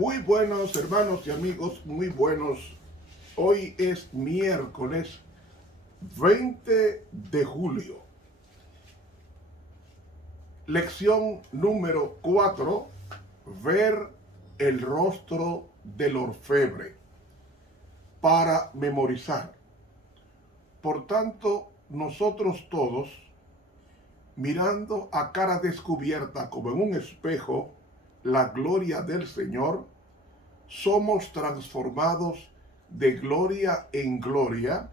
Muy buenos hermanos y amigos, muy buenos. Hoy es miércoles 20 de julio. Lección número 4. Ver el rostro del orfebre. Para memorizar. Por tanto, nosotros todos, mirando a cara descubierta como en un espejo la gloria del Señor, somos transformados de gloria en gloria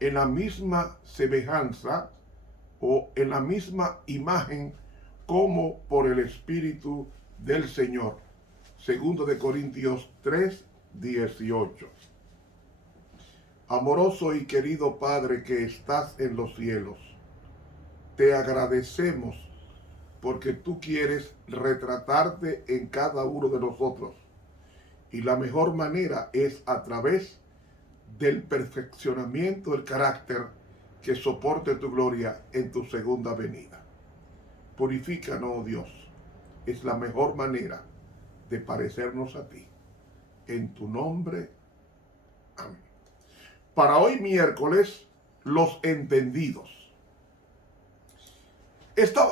en la misma semejanza o en la misma imagen como por el Espíritu del Señor. Segundo de Corintios 3:18. Amoroso y querido Padre que estás en los cielos, te agradecemos porque tú quieres retratarte en cada uno de nosotros. Y la mejor manera es a través del perfeccionamiento del carácter que soporte tu gloria en tu segunda venida. Purifícanos, oh Dios. Es la mejor manera de parecernos a ti. En tu nombre. Amén. Para hoy miércoles, los entendidos. Esta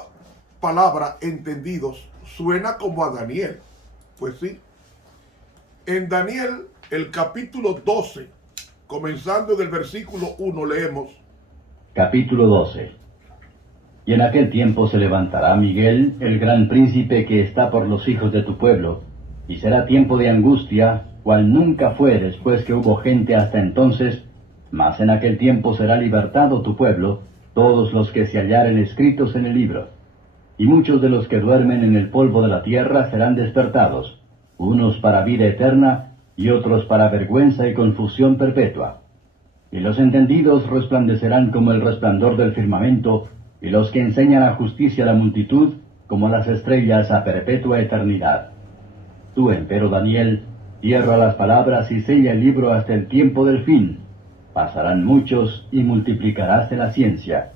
palabra entendidos suena como a Daniel. Pues sí. En Daniel, el capítulo 12, comenzando en el versículo 1, leemos. Capítulo 12. Y en aquel tiempo se levantará Miguel, el gran príncipe que está por los hijos de tu pueblo, y será tiempo de angustia, cual nunca fue después que hubo gente hasta entonces, mas en aquel tiempo será libertado tu pueblo, todos los que se hallaren escritos en el libro. Y muchos de los que duermen en el polvo de la tierra serán despertados, unos para vida eterna, y otros para vergüenza y confusión perpetua. Y los entendidos resplandecerán como el resplandor del firmamento, y los que enseñan a justicia a la multitud, como las estrellas a perpetua eternidad. Tú, empero, Daniel, cierra las palabras y sella el libro hasta el tiempo del fin. Pasarán muchos, y multiplicaráse la ciencia.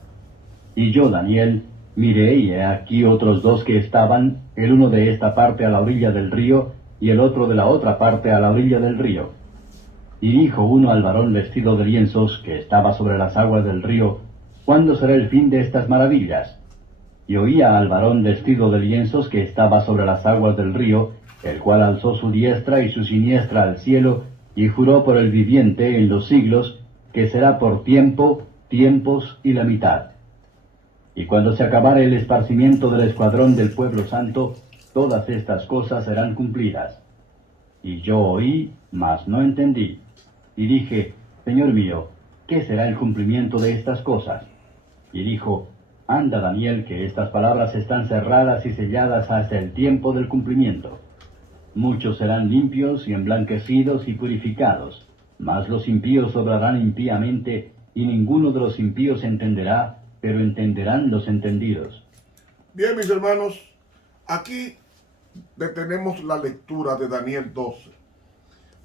Y yo, Daniel, miré, y he aquí otros dos que estaban, el uno de esta parte a la orilla del río, y el otro de la otra parte a la orilla del río. Y dijo uno al varón vestido de lienzos, que estaba sobre las aguas del río, ¿cuándo será el fin de estas maravillas? Y oía al varón vestido de lienzos, que estaba sobre las aguas del río, el cual alzó su diestra y su siniestra al cielo, y juró por el viviente en los siglos, que será por tiempo, tiempos y la mitad. Y cuando se acabare el esparcimiento del escuadrón del pueblo santo, todas estas cosas serán cumplidas. Y yo oí, mas no entendí. Y dije, Señor mío, ¿qué será el cumplimiento de estas cosas? Y dijo, anda, Daniel, que estas palabras están cerradas y selladas hasta el tiempo del cumplimiento. Muchos serán limpios y emblanquecidos y purificados, mas los impíos obrarán impíamente, y ninguno de los impíos entenderá, pero entenderán los entendidos. Bien, mis hermanos, aquí detenemos la lectura de Daniel 12.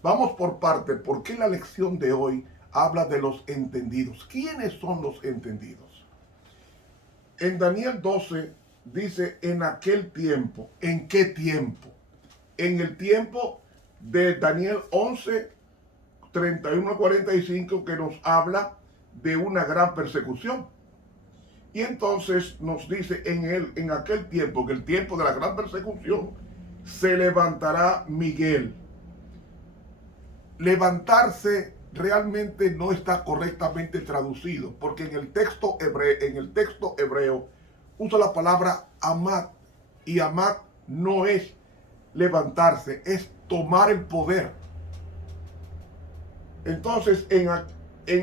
Vamos por parte, porque la lección de hoy habla de los entendidos. ¿Quiénes son los entendidos? En Daniel 12 dice en aquel tiempo. ¿En qué tiempo? En el tiempo de Daniel 11, 31 a 45, que nos habla de una gran persecución. Y entonces nos dice en aquel tiempo, en el tiempo de la gran persecución, se levantará Miguel. Levantarse realmente no está correctamente traducido, porque en el texto hebreo usa la palabra amad, y amad no es levantarse, es tomar el poder. Entonces, en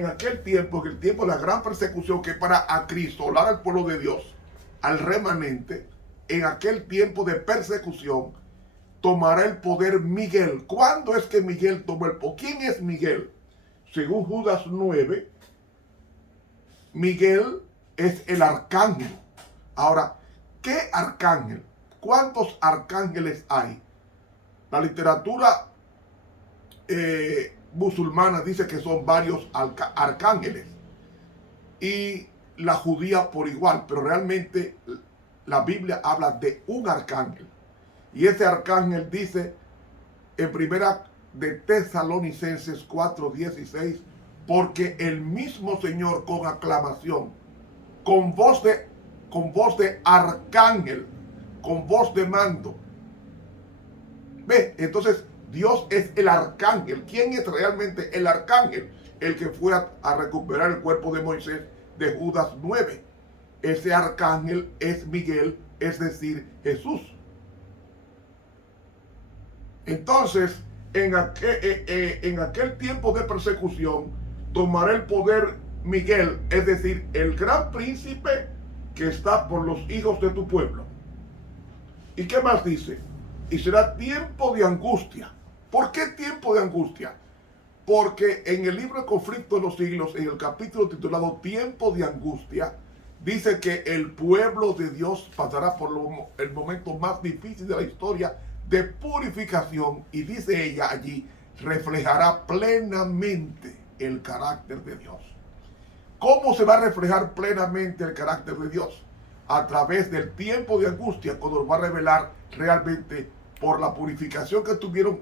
aquel tiempo, en el tiempo de la gran persecución, que para acrisolar al pueblo de Dios, al remanente, en aquel tiempo de persecución, tomará el poder Miguel. ¿Cuándo es que Miguel tomó el poder? ¿Quién es Miguel? Según Judas 9, Miguel es el arcángel. Ahora, ¿qué arcángel? ¿Cuántos arcángeles hay? La literatura musulmana dice que son varios arcángeles, y la judía por igual, pero realmente la Biblia habla de un arcángel, y ese arcángel dice en primera de Tesalonicenses 4:16, porque el mismo Señor con aclamación, con voz de arcángel, con voz de mando. ¿Ve? Entonces Dios es el arcángel. ¿Quién es realmente el arcángel? El que fue a recuperar el cuerpo de Moisés de Judas 9. Ese arcángel es Miguel, es decir, Jesús. Entonces, en aquel tiempo de persecución, tomará el poder Miguel, es decir, el gran príncipe que está por los hijos de tu pueblo. ¿Y qué más dice? Y será tiempo de angustia. ¿Por qué tiempo de angustia? Porque en el libro de Conflicto de los Siglos, en el capítulo titulado Tiempo de Angustia, dice que el pueblo de Dios pasará por el momento más difícil de la historia de purificación, y dice ella allí, reflejará plenamente el carácter de Dios. ¿Cómo se va a reflejar plenamente el carácter de Dios? A través del tiempo de angustia, cuando nos va a revelar realmente por la purificación que tuvieron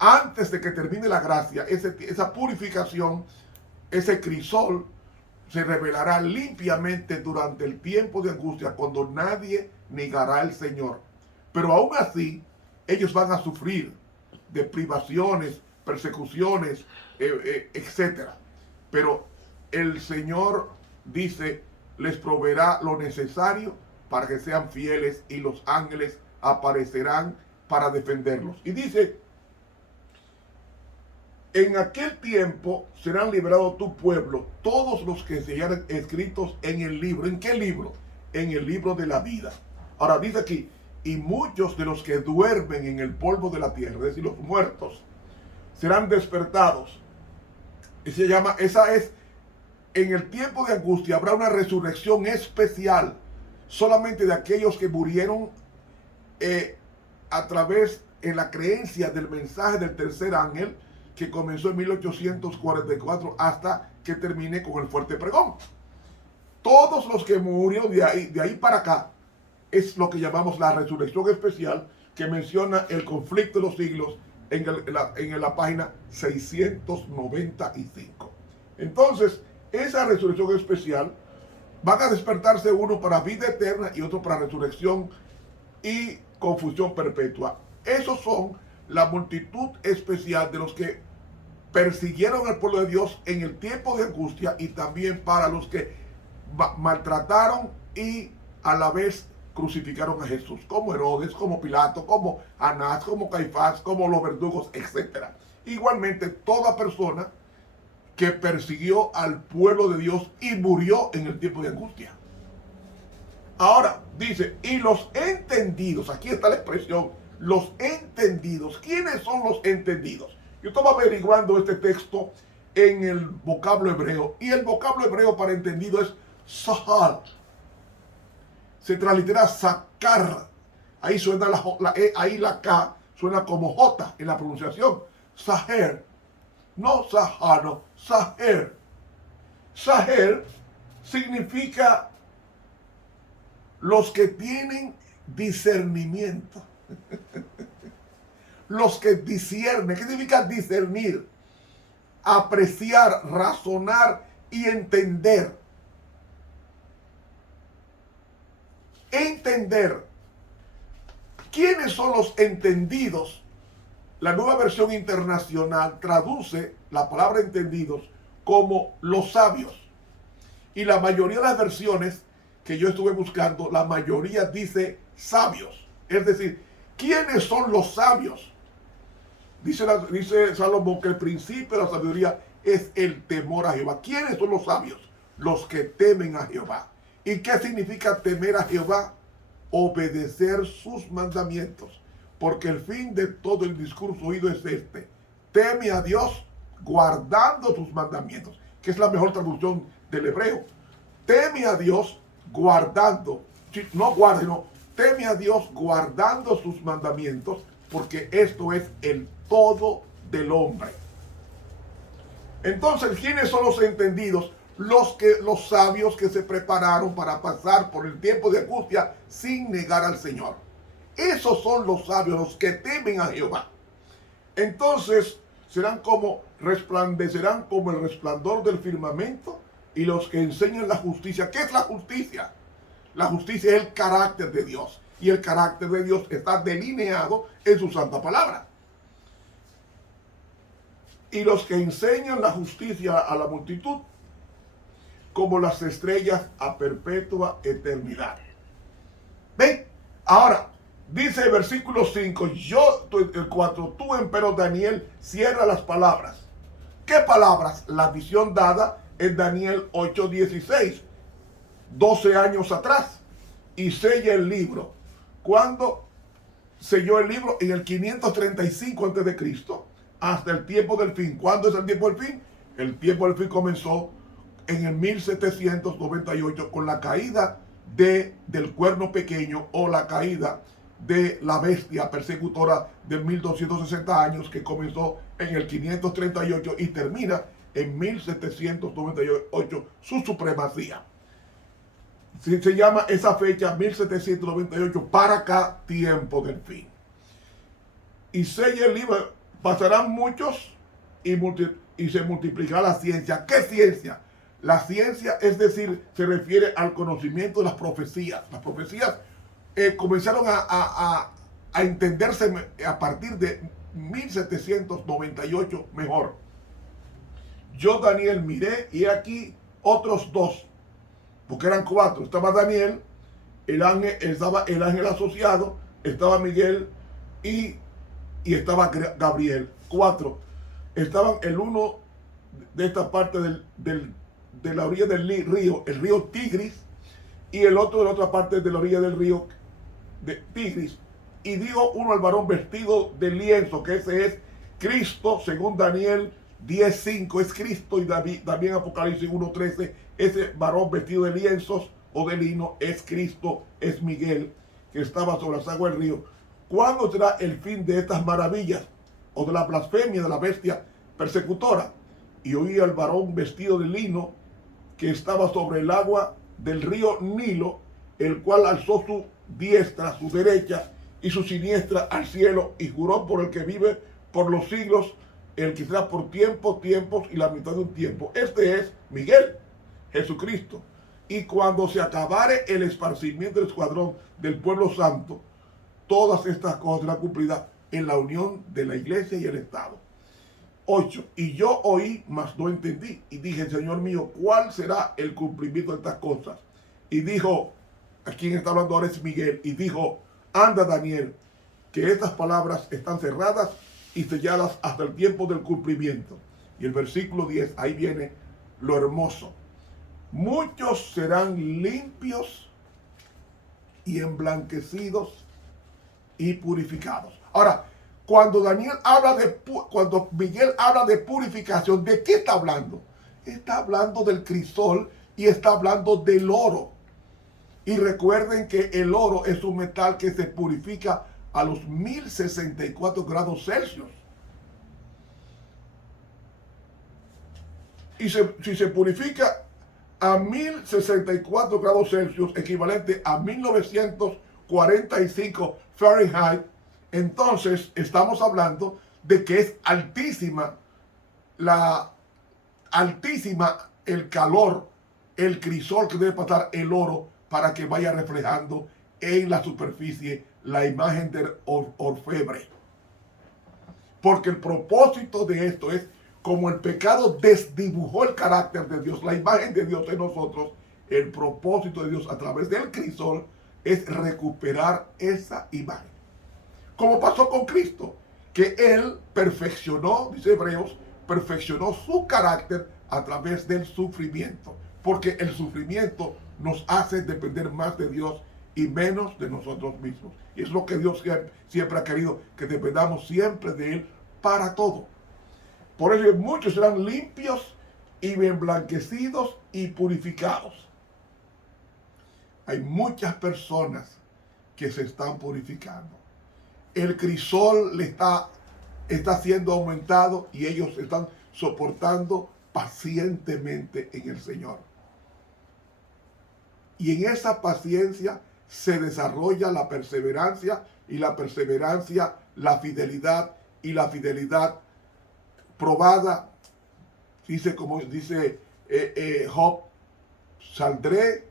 antes de que termine la gracia. Esa purificación, ese crisol, se revelará limpiamente durante el tiempo de angustia, cuando nadie negará al Señor. Pero aún así, ellos van a sufrir de privaciones, persecuciones, etc. Pero el Señor dice, les proveerá lo necesario para que sean fieles, y los ángeles aparecerán para defenderlos. Y dice, en aquel tiempo serán liberados tu pueblo, todos los que se hayan escritos en el libro. ¿En qué libro? En el libro de la vida. Ahora dice aquí, y muchos de los que duermen en el polvo de la tierra, es decir, los muertos, serán despertados. Y se llama, en el tiempo de angustia habrá una resurrección especial solamente de aquellos que murieron a través en la creencia del mensaje del tercer ángel, que comenzó en 1844 hasta que termine con el fuerte pregón. Todos los que murieron de ahí para acá, es lo que llamamos la resurrección especial, que menciona el Conflicto de los Siglos en la página 695. Entonces, esa resurrección especial, van a despertarse uno para vida eterna y otro para resurrección y confusión perpetua. Esos son la multitud especial de los que persiguieron al pueblo de Dios en el tiempo de angustia, y también para los que maltrataron y a la vez crucificaron a Jesús, como Herodes, como Pilato, como Anás, como Caifás, como los verdugos, etc. Igualmente, toda persona que persiguió al pueblo de Dios y murió en el tiempo de angustia. Ahora dice, y los entendidos, aquí está la expresión, los entendidos. ¿Quiénes son los entendidos? Yo estaba averiguando este texto en el vocablo hebreo, y el vocablo hebreo para entendido es sahar. Se translitera sacar. Ahí suena ahí la K suena como J en la pronunciación. Saher. No sahar, saher. Saher significa los que tienen discernimiento. Los que disciernen. ¿Qué significa discernir? Apreciar, razonar y entender. Entender. ¿Quiénes son los entendidos? La Nueva Versión Internacional traduce la palabra entendidos como los sabios. Y la mayoría de las versiones que yo estuve buscando, la mayoría dice sabios. Es decir, ¿quiénes son los sabios? Dice Salomón que el principio de la sabiduría es el temor a Jehová. ¿Quiénes son los sabios? Los que temen a Jehová. ¿Y qué significa temer a Jehová? Obedecer sus mandamientos. Porque el fin de todo el discurso oído es este: teme a Dios guardando sus mandamientos, que es la mejor traducción del hebreo. Teme a Dios guardando, no guarde, no, teme a Dios guardando sus mandamientos, porque esto es el todo del hombre. Entonces, ¿quiénes son los entendidos? Los sabios que se prepararon para pasar por el tiempo de angustia sin negar al Señor. Esos son los sabios, los que temen a Jehová. Entonces resplandecerán como el resplandor del firmamento, y los que enseñan la justicia. ¿Qué es la justicia? La justicia es el carácter de Dios, y el carácter de Dios está delineado en su santa palabra. Y los que enseñan la justicia a la multitud, como las estrellas a perpetua eternidad. ¿Ven? Ahora, dice el versículo 5, el 4, tú empero Daniel, cierra las palabras. ¿Qué palabras? La visión dada en Daniel 8:16, 12 años atrás, y sella el libro. ¿Cuándo selló el libro? En el 535 a.C., hasta el tiempo del fin. ¿Cuándo es el tiempo del fin? El tiempo del fin comenzó en el 1798 con la caída del cuerno pequeño, o la caída de la bestia persecutora de 1260 años, que comenzó en el 538 y termina en 1798 su supremacía. Se llama esa fecha 1798 para acá, tiempo del fin. Y sella el libro, pasarán muchos y se multiplicará la ciencia. ¿Qué ciencia? La ciencia, es decir, se refiere al conocimiento de las profecías. Las profecías comenzaron a entenderse a partir de 1798 mejor. Yo, Daniel, miré, y aquí otros dos, porque eran cuatro. Estaba Daniel, estaba el ángel asociado, estaba Miguel y estaba Gabriel. Cuatro. Estaban el uno de esta parte de la orilla del río, el río Tigris, y el otro de la otra parte de la orilla del río de Tigris. Y dijo uno al varón vestido de lienzo, que ese es Cristo, según Daniel 10:5, es Cristo. Y también Apocalipsis 1:13, ese varón vestido de lienzos o de lino es Cristo, es Miguel, que estaba sobre las aguas del río. ¿Cuándo será el fin de estas maravillas, o de la blasfemia de la bestia persecutora? Y oí al varón vestido de lino, que estaba sobre el agua del río Nilo, el cual alzó su diestra, su derecha y su siniestra al cielo, y juró por el que vive por los siglos, el que será por tiempos y la mitad de un tiempo. Este es Miguel, Jesucristo. Y cuando se acabare el esparcimiento del escuadrón del pueblo santo, todas estas cosas serán cumplidas en la unión de la iglesia y el Estado. 8. Y yo oí, mas no entendí. Y dije, Señor mío, ¿cuál será el cumplimiento de estas cosas? Y dijo, a quien está hablando ahora es Miguel, y dijo, anda, Daniel, que estas palabras están cerradas y selladas hasta el tiempo del cumplimiento. Y el versículo 10, ahí viene lo hermoso. Muchos serán limpios y emblanquecidos y purificados. Ahora, cuando Miguel habla de purificación, ¿de qué está hablando? Está hablando del crisol y está hablando del oro. Y recuerden que el oro es un metal que se purifica a los 1064 grados Celsius. Y si se purifica a 1064 grados Celsius, equivalente a 1945 Fahrenheit, entonces estamos hablando de que es altísima el calor, el crisol que debe pasar el oro para que vaya reflejando en la superficie la imagen del orfebre. Porque el propósito de esto es, como el pecado desdibujó el carácter de Dios, la imagen de Dios en nosotros, el propósito de Dios a través del crisol es recuperar esa imagen. Como pasó con Cristo, que Él perfeccionó, dice Hebreos, perfeccionó su carácter a través del sufrimiento. Porque el sufrimiento nos hace depender más de Dios y menos de nosotros mismos. Y es lo que Dios siempre ha querido, que dependamos siempre de Él para todo. Por eso muchos serán limpios y emblanquecidos y purificados. Hay muchas personas que se están purificando. El crisol le está siendo aumentado y ellos están soportando pacientemente en el Señor. Y en esa paciencia se desarrolla la perseverancia, y la perseverancia, la fidelidad, y la fidelidad probada. Dice, como dice Job, saldré,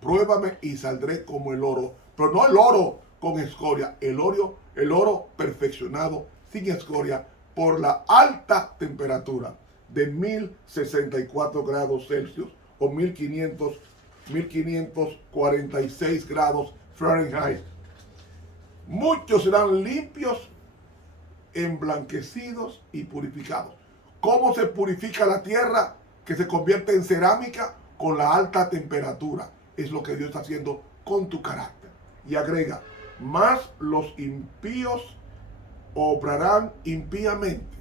pruébame y saldré como el oro. Pero no el oro con escoria, el oro perfeccionado, sin escoria, por la alta temperatura de 1064 grados Celsius o 1546 grados Fahrenheit. Muchos serán limpios, emblanquecidos y purificados. ¿Cómo se purifica la tierra que se convierte en cerámica? Con la alta temperatura. Es lo que Dios está haciendo con tu carácter. Y agrega, más los impíos obrarán impíamente.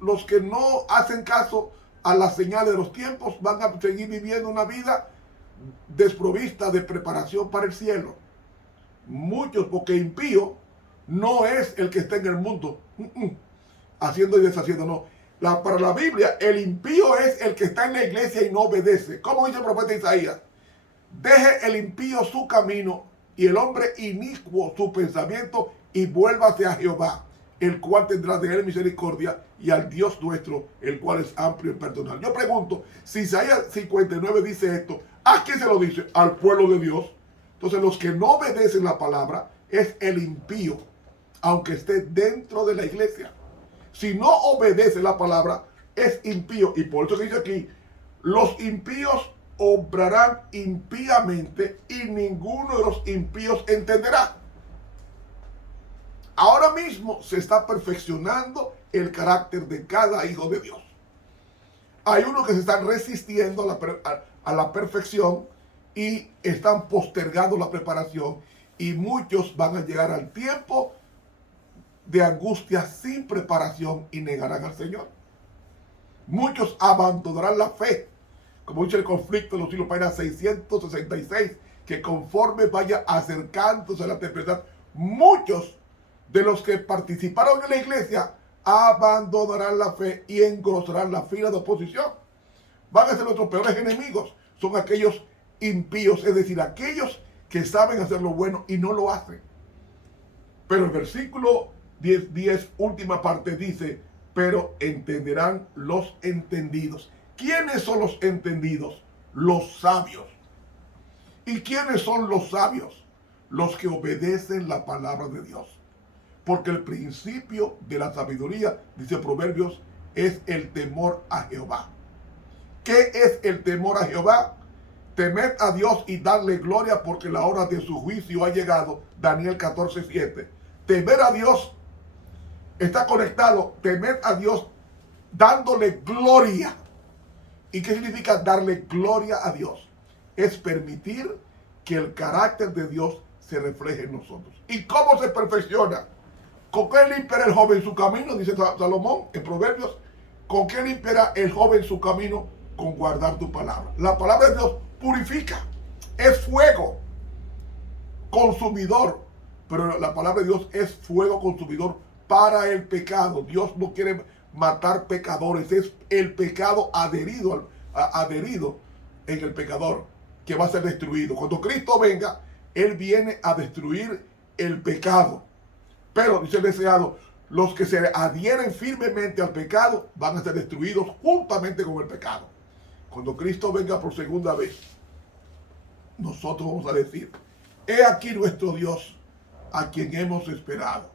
Los que no hacen caso a las señales de los tiempos van a seguir viviendo una vida desprovista de preparación para el cielo. Muchos, porque impío no es el que está en el mundo haciendo y deshaciendo, no. Para la Biblia, el impío es el que está en la iglesia y no obedece. Como dice el profeta Isaías, deje el impío su camino y el hombre inicuo su pensamiento y vuélvase a Jehová, el cual tendrá de él misericordia, y al Dios nuestro, el cual es amplio y perdonable. Yo pregunto, si Isaías 59 dice esto, ¿a quién se lo dice? Al pueblo de Dios. Entonces los que no obedecen la palabra es el impío, aunque esté dentro de la iglesia. Si no obedece la palabra, es impío. Y por eso que dice aquí, los impíos obrarán impíamente y ninguno de los impíos entenderá. Ahora mismo se está perfeccionando el carácter de cada hijo de Dios. Hay unos que se están resistiendo a la perfección y están postergando la preparación, y muchos van a llegar al tiempo de angustia sin preparación y negarán al Señor. Muchos abandonarán la fe, como dice el conflicto de los siglos, página 666, que conforme vaya acercándose a la tempestad, muchos de los que participaron en la iglesia abandonarán la fe y engrosarán la fila de oposición. Van a ser nuestros peores enemigos. Son aquellos impíos, es decir, aquellos que saben hacer lo bueno y no lo hacen. Pero el versículo 10, última parte, dice, pero entenderán los entendidos. ¿Quiénes son los entendidos? Los sabios. ¿Y quiénes son los sabios? Los que obedecen la palabra de Dios. Porque el principio de la sabiduría, dice Proverbios, es el temor a Jehová. ¿Qué es el temor a Jehová? Temed a Dios y darle gloria, porque la hora de su juicio ha llegado. Daniel 14:7. Temer a Dios está conectado. Temed a Dios dándole gloria. ¿Y qué significa darle gloria a Dios? Es permitir que el carácter de Dios se refleje en nosotros. ¿Y cómo se perfecciona? ¿Con qué limpiará el joven su camino? Dice Salomón en Proverbios. ¿Con qué limpiará el joven su camino? Con guardar tu palabra. La palabra de Dios purifica. Es fuego consumidor. Pero la palabra de Dios es fuego consumidor para el pecado. Dios no quiere matar pecadores. Es el pecado adherido en el pecador que va a ser destruido. Cuando Cristo venga, Él viene a destruir el pecado. Pero, dice el deseado, los que se adhieren firmemente al pecado van a ser destruidos juntamente con el pecado. Cuando Cristo venga por segunda vez, nosotros vamos a decir, he aquí nuestro Dios, a quien hemos esperado.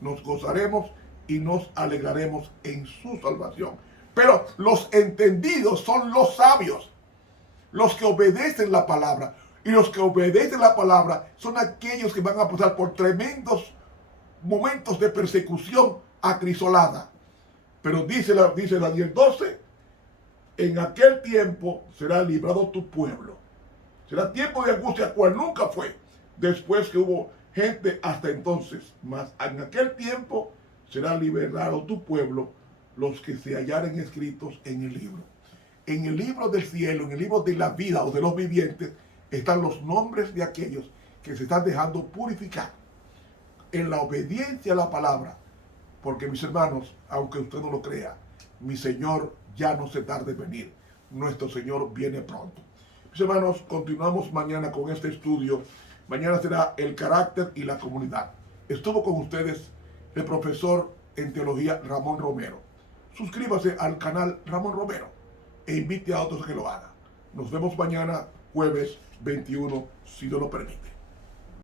Nos gozaremos y nos alegraremos en su salvación. Pero los entendidos son los sabios, los que obedecen la palabra. Y los que obedecen la palabra son aquellos que van a pasar por tremendos momentos de persecución acrisolada. Pero dice Daniel 12, en aquel tiempo será librado tu pueblo. Será tiempo de angustia cual nunca fue, después que hubo gente hasta entonces. Mas en aquel tiempo será liberado tu pueblo, los que se hallaren escritos en el libro. En el libro del cielo, en el libro de la vida o de los vivientes, están los nombres de aquellos que se están dejando purificar en la obediencia a la palabra. Porque, mis hermanos, aunque usted no lo crea, mi Señor ya no se tarda en venir. Nuestro Señor viene pronto. Mis hermanos, continuamos mañana con este estudio. Mañana será el carácter y la comunidad. Estuvo con ustedes el profesor en teología Ramón Romero. Suscríbase al canal Ramón Romero e invite a otros a que lo hagan. Nos vemos mañana, jueves 21, si Dios lo permite.